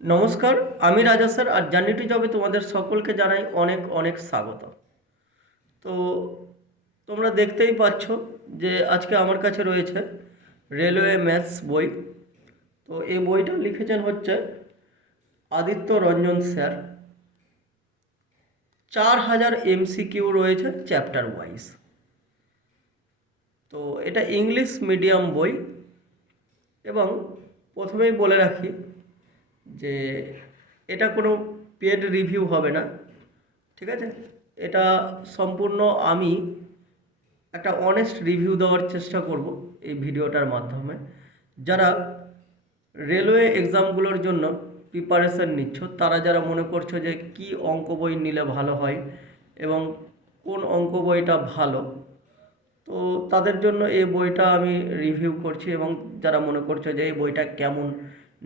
নমস্কার, আমি রাজা স্যার আর জার্নি টু জবে তোমাদের সকলকে জানাই অনেক অনেক স্বাগত। তো তোমরা দেখতেই পাচ্ছ যে আজকে আমার কাছে রয়েছে রেলওয়ে ম্যাথস বই। তো এই বইটা লিখেছেন হচ্ছে আদিত্য রঞ্জন স্যার। 4000 এমসিকিউ রয়েছে চ্যাপ্টার ওয়াইজ। তো এটা ইংলিশ মিডিয়াম বই এবং প্রথমেই বলে রাখি যে এটা কোনো পেড রিভিউ হবে না, ঠিক আছে? এটা সম্পূর্ণ আমি একটা অনেস্ট রিভিউ দেওয়ার চেষ্টা করব এই ভিডিওটার মাধ্যমে। যারা রেলওয়ে এক্সামগুলোর জন্য প্রিপারেশন নিচ্ছ, তারা যারা মনে করছো যে কি অঙ্ক বই নিলে ভালো হয় এবং কোন অঙ্ক বইটা ভালো, তো তাদের জন্য এই বইটা আমি রিভিউ করছি। এবং যারা মনে করছো যে এই বইটা কেমন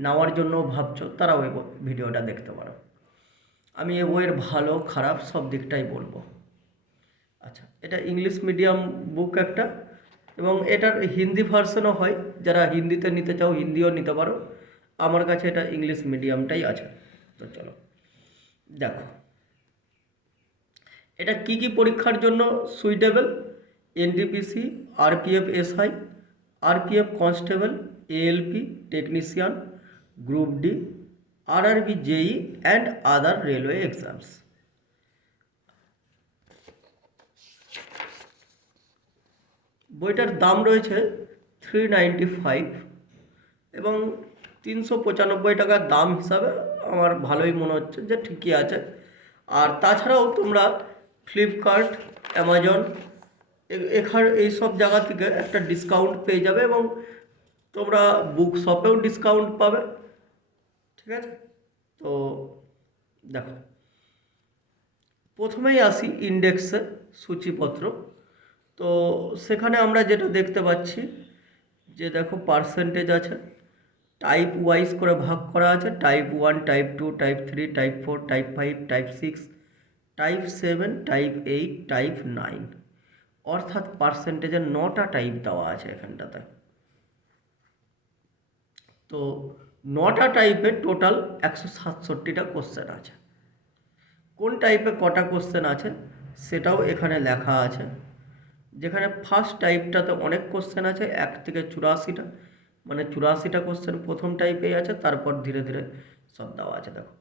নেওয়ার জন্য ভাবছো, তারাও এই ভিডিওটা দেখতে পারো। আমি এই বইয়ের ভালো খারাপ সব দিকটাই বলবো। আচ্ছা, এটা ইংলিশ মিডিয়াম বুক একটা, এবং এটার হিন্দি ভার্সনও হয়। যারা হিন্দিতে নিতে চাও হিন্দিও নিতে পারো। আমার কাছে এটা ইংলিশ মিডিয়ামটাই আছে। তো চলো দেখো, এটা কি কি পরীক্ষার জন্য suitable: NTPC, RPF SI, RPF constable, ALP technician, group D, RRB JE and other railway exams. বইটার দাম রয়েছে 395 এবং 395 টাকার দাম হিসাবে আমার ভালোই মনে হচ্ছে যে ঠিকই আছে। আর তাছাড়াও তোমরা ফ্লিপকার্ট, অ্যামাজন এখানে এইসব জায়গা থেকে একটা ডিসকাউন্ট পেয়ে যাবে এবং তোমরা বুক শপেও ডিসকাউন্ট পাবে, ঠিক আছে? তো দেখো, প্রথমেই আসি ইন্ডেক্সে, সূচিপত্র। তো সেখানে আমরা যেটা দেখতে পাচ্ছি যে দেখো পার্সেন্টেজ আছে, টাইপ ওয়াইজ করে ভাগ করা আছে: type 1, type 2, type 3, type 4, type 5, type 6, type 7, type 8, type 9। অর্থাৎ পার্সেন্টেজের 9টা টাইপ দেওয়া আছে এখানটাতে। তো 9টা টাইপে টোটাল 167টা কোশ্চেন আছে। কোন টাইপে কটা কোশ্চেন আছে সেটাও এখানে লেখা আছে। যেখানে ফার্স্ট টাইপটাতে অনেক কোশ্চেন আছে, 1 থেকে 84টা, মানে 84টা কোশ্চেন প্রথম টাইপেই আছে। তারপর ধীরে ধীরে সব দেওয়া আছে। দেখো,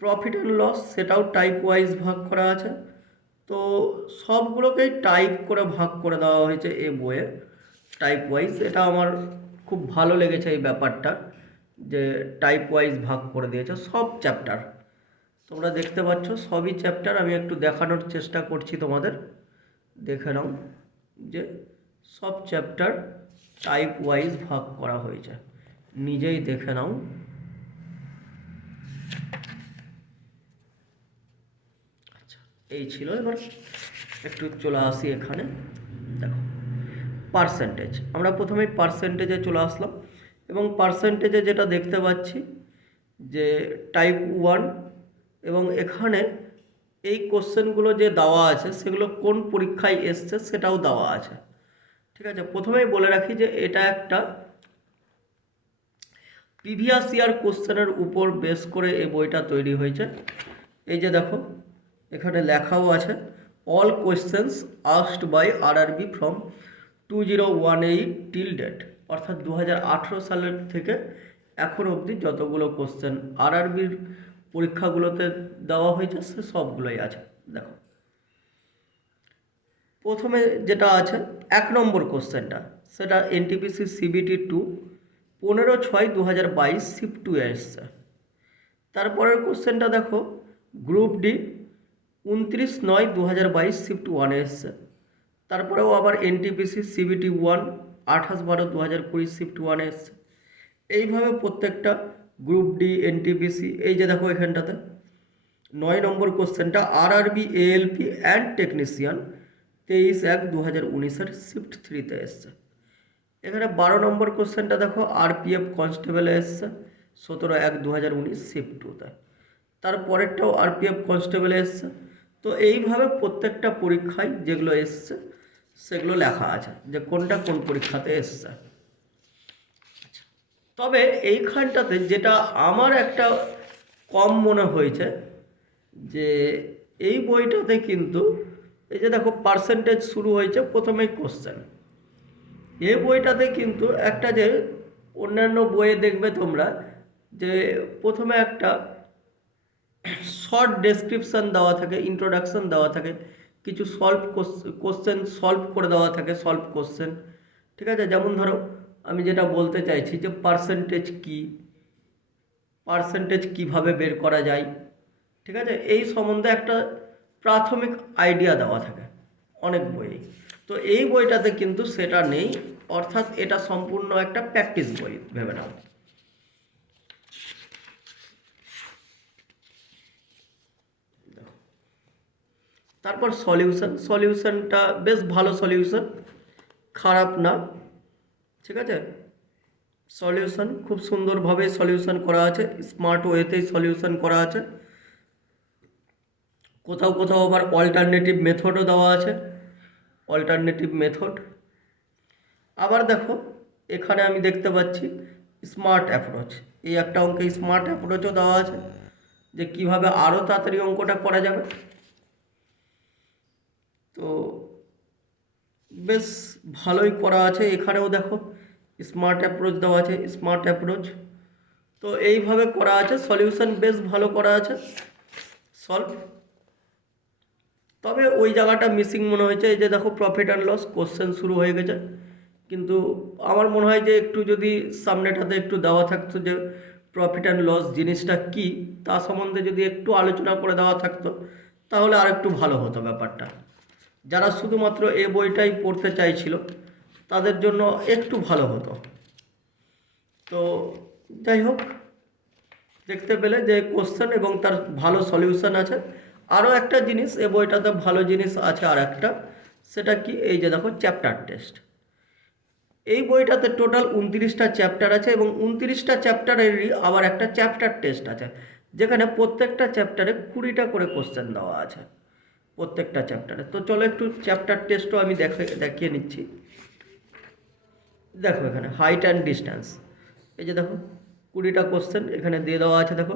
প্রফিট অ্যান্ড লস সেটাও টাইপ ওয়াইজ ভাগ করা আছে। তো সবগুলোকেই টাইপ করে ভাগ করে দেওয়া হয়েছে এ বইয়ে, টাইপ ওয়াইজ। এটা আমার খুব ভালো লেগেছে এই ব্যাপারটা, যে টাইপ ওয়াইজ ভাগ করে দিয়েছে সব চ্যাপ্টার। তোমরা দেখতে পাচ্ছ সবই চ্যাপ্টার। আমি একটু দেখানোর চেষ্টা করছি তোমাদের, দেখে নাও যে সব চ্যাপ্টার টাইপ ওয়াইজ ভাগ করা হয়েছে। নিজেই দেখে নাও। আচ্ছা, এই ছিল। এবার একটু চলে আসি এখানে। দেখো, পার্সেন্টেজ, আমরা প্রথমেই পার্সেন্টেজে চলে আসলাম এবং পার্সেন্টেজে যেটা দেখতে পাচ্ছি যে টাইপ 1, এবং এখানে এই কোশ্চেনগুলো যে দেওয়া আছে সেগুলো কোন পরীক্ষায় এসছে সেটাও দেওয়া আছে, ঠিক আছে? প্রথমেই বলে রাখি যে এটা একটা প্রিভিয়াস ইয়ার কোশ্চেনের উপর বেস করে এই বইটা তৈরি হয়েছে। এই যে দেখো, এখানে লেখাও আছে all questions asked by RRB from 2018 till date. অর্থাৎ 2018 সালের থেকে এখন অবধি যতগুলো কোশ্চেন আরআরবির পরীক্ষাগুলোতে দেওয়া হয়েছে সে সবগুলোই আছে। দেখো, প্রথমে যেটা আছে 1 নম্বর কোশ্চেনটা, সেটা এনটিপিসি সিবিটি 2 15/6/2022 শিফট 2 এসছে। তারপরের কোশ্চেনটা দেখো গ্রুপ ডি 29/9/2022 শিফট 1 এসছে। তারপরেও আবার এনটিপিসি সিবিটি 1 28/12/2020 শিফট 1 এসছে। এইভাবে প্রত্যেকটা গ্রুপ ডি, এনটিপিসি, এই যে দেখো এখানটাতে 9 নম্বর কোশ্চেনটা RRB ALP and technician 23/1/2019 shift 3তে এসছে। এখানে 12 নম্বর কোশ্চেনটা দেখো আরপিএফ কনস্টেবলে এসছে 17/1/2019 শিফট 2তে। তারপরেরটাও আরপিএফ কনস্টেবলে এসছে। তো এইভাবে প্রত্যেকটা পরীক্ষায় যেগুলো এসছে সেগুলো লেখা আছে যে কোনটা কোন পরীক্ষাতে এসছে। তবে এইখানটাতে যেটা আমার একটা কম মনে হয়েছে যে এই বইটাতে কিন্তু এই যে দেখো পার্সেন্টেজ শুরু হয়েছে প্রথমেই কোশ্চেন। এই বইটাতে কিন্তু একটা যে অন্যান্য বইয়ে দেখবে তোমরা যে প্রথমে একটা শর্ট ডেসক্রিপশান দেওয়া থাকে, ইন্ট্রোডাকশান দেওয়া থাকে, কিছু কোশ্চেন সলভ করে দেওয়া থাকে, সলভ কোশ্চেন। ঠিক আছে, যেমন ধরো আমি যেটা বলতে চাইছি যে পার্সেন্টেজ কী, পার্সেন্টেজ কীভাবে বের করা যায়, ঠিক আছে, এই সম্বন্ধে একটা প্রাথমিক আইডিয়া দেওয়া থাকে অনেক বইয়ে। তো এই বইটাতে কিন্তু সেটা নেই, অর্থাৎ এটা সম্পূর্ণ একটা প্র্যাকটিস বই ভেবে নাও। তারপর সলিউশনটা বেশ ভালো সলিউশন, খারাপ না। ঠিক আছে, সলিউশন খুব সুন্দরভাবে সলিউশন করা আছে, স্মার্ট ওয়েতেই সলিউশন করা আছে। কোথাও কোথাও আবার অল্টারনেটিভ মেথডও দেওয়া আছে, অল্টারনেটিভ মেথড। আবার দেখো এখানে আমি দেখতে পাচ্ছি স্মার্ট অ্যাপ্রোচ, এই একটা অঙ্কে স্মার্ট অ্যাপ্রোচও দেওয়া আছে যে কিভাবে আরও তাড়াতাড়ি অঙ্কটা করা যাবে। তো বেশ ভালোই করা আছে, এখানেও দেখো স্মার্ট অ্যাপ্রোচ দেওয়া আছে, স্মার্ট অ্যাপ্রোচ। তো এইভাবে করা আছে, সলিউশন বেশ ভালো করা আছে, সলভ। তবে ওই জায়গাটা মিসিং মনে হয়েছে, এই যে দেখো প্রফিট অ্যান্ড লস কোশ্চেন শুরু হয়ে গেছে, কিন্তু আমার মনে হয় যে একটু যদি সামনেটাতে একটু দেওয়া থাকতো যে প্রফিট অ্যান্ড লস জিনিসটা কী তা সম্বন্ধে যদি একটু আলোচনা করে দেওয়া থাকতো তাহলে আর একটু ভালো হতো ব্যাপারটা। যারা শুধুমাত্র এই বইটাই পড়তে চাইছিল তাদের জন্য একটু ভালো হতো। তো যাই হোক, দেখতে পেলে যে কোশ্চেন এবং তার ভালো সলিউশন আছে। আরও একটা জিনিস এই বইটাতে ভালো জিনিস আছে, আর একটা, সেটা কি, এই যে দেখো চ্যাপ্টার টেস্ট। এই বইটাতে টোটাল 29টা চ্যাপ্টার আছে এবং 29টা চ্যাপ্টারেরই আবার একটা চ্যাপ্টার টেস্ট আছে, যেখানে প্রত্যেকটা চ্যাপ্টারে 20টা করে কোশ্চেন দেওয়া আছে প্রত্যেকটা চ্যাপ্টারে। তো চলো একটু চ্যাপ্টার টেস্টও আমি দেখিয়ে নিচ্ছি। দেখো এখানে হাইট অ্যান্ড ডিস্ট্যান্স, এই যে দেখো 20টা কোশ্চেন এখানে দিয়ে দেওয়া আছে। দেখো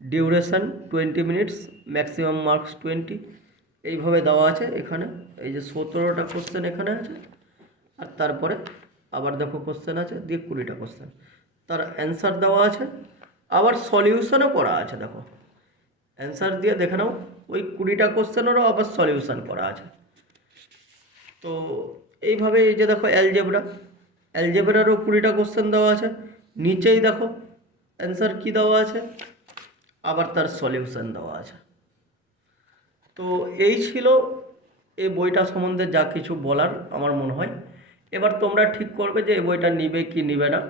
ডিউরেশন 20 মিনিটস, ম্যাক্সিমাম মার্কস 20, এইভাবে দেওয়া আছে এখানে। এই যে 17টা কোশ্চেন এখানে আছে, আর তারপরে আবার দেখো কোশ্চেন আছে দিয়ে 20টা কোশ্চেন, তার অ্যান্সার দেওয়া আছে, আবার সলিউশনও করা আছে। দেখো অ্যান্সার দিয়ে দেখে নাও, ওই 20টা কোশ্চেনেরও আবার সলিউশন করা আছে। তো এইভাবে এই যে দেখো অ্যালজেব্রারও 20টা কোশ্চেন দেওয়া আছে, নিচেই দেখো অ্যান্সার কী দেওয়া আছে, আবার তার সলিউশন দেওয়া আছে। তো এই ছিল এই বইটা সম্বন্ধে যা কিছু বলার আমার মনে হয়। এবার তোমরা ঠিক করবে যে এই বইটা নিবে কি নিবে না।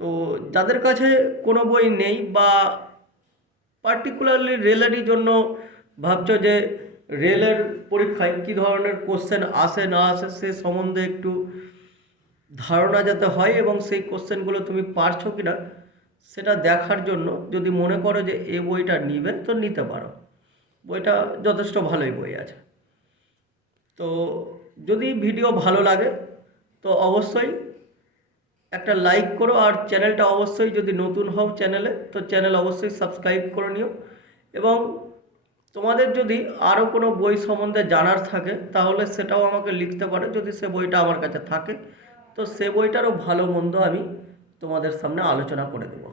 তো যাদের কাছে কোনো বই নেই বা পার্টিকুলারলি রেলেরই জন্য ভাবছো যে রেলের পরীক্ষায় কী ধরনের কোশ্চেন আসে না আসে সে সম্বন্ধে একটু ধারণা যাতে হয় এবং সেই কোশ্চেনগুলো তুমি পারছো কি না সেটা দেখার জন্য যদি মনে করো যে এই বইটা নিবে তো নিতে পারো, বইটা যথেষ্ট ভালোই বই আছে। তো যদি ভিডিও ভালো লাগে তো অবশ্যই একটা লাইক করো, আর চ্যানেলটা অবশ্যই, যদি নতুন হও চ্যানেলে তো চ্যানেল অবশ্যই সাবস্ক্রাইব করে নিও। এবং তোমাদের যদি আরও কোনো বই সম্বন্ধে জানার থাকে তাহলে সেটাও আমাকে লিখতে পারো, যদি সে বইটা আমার কাছে থাকে তো সে বইটারও ভালো মন্দ আমি তোমাদের সামনে আলোচনা করে দেবো।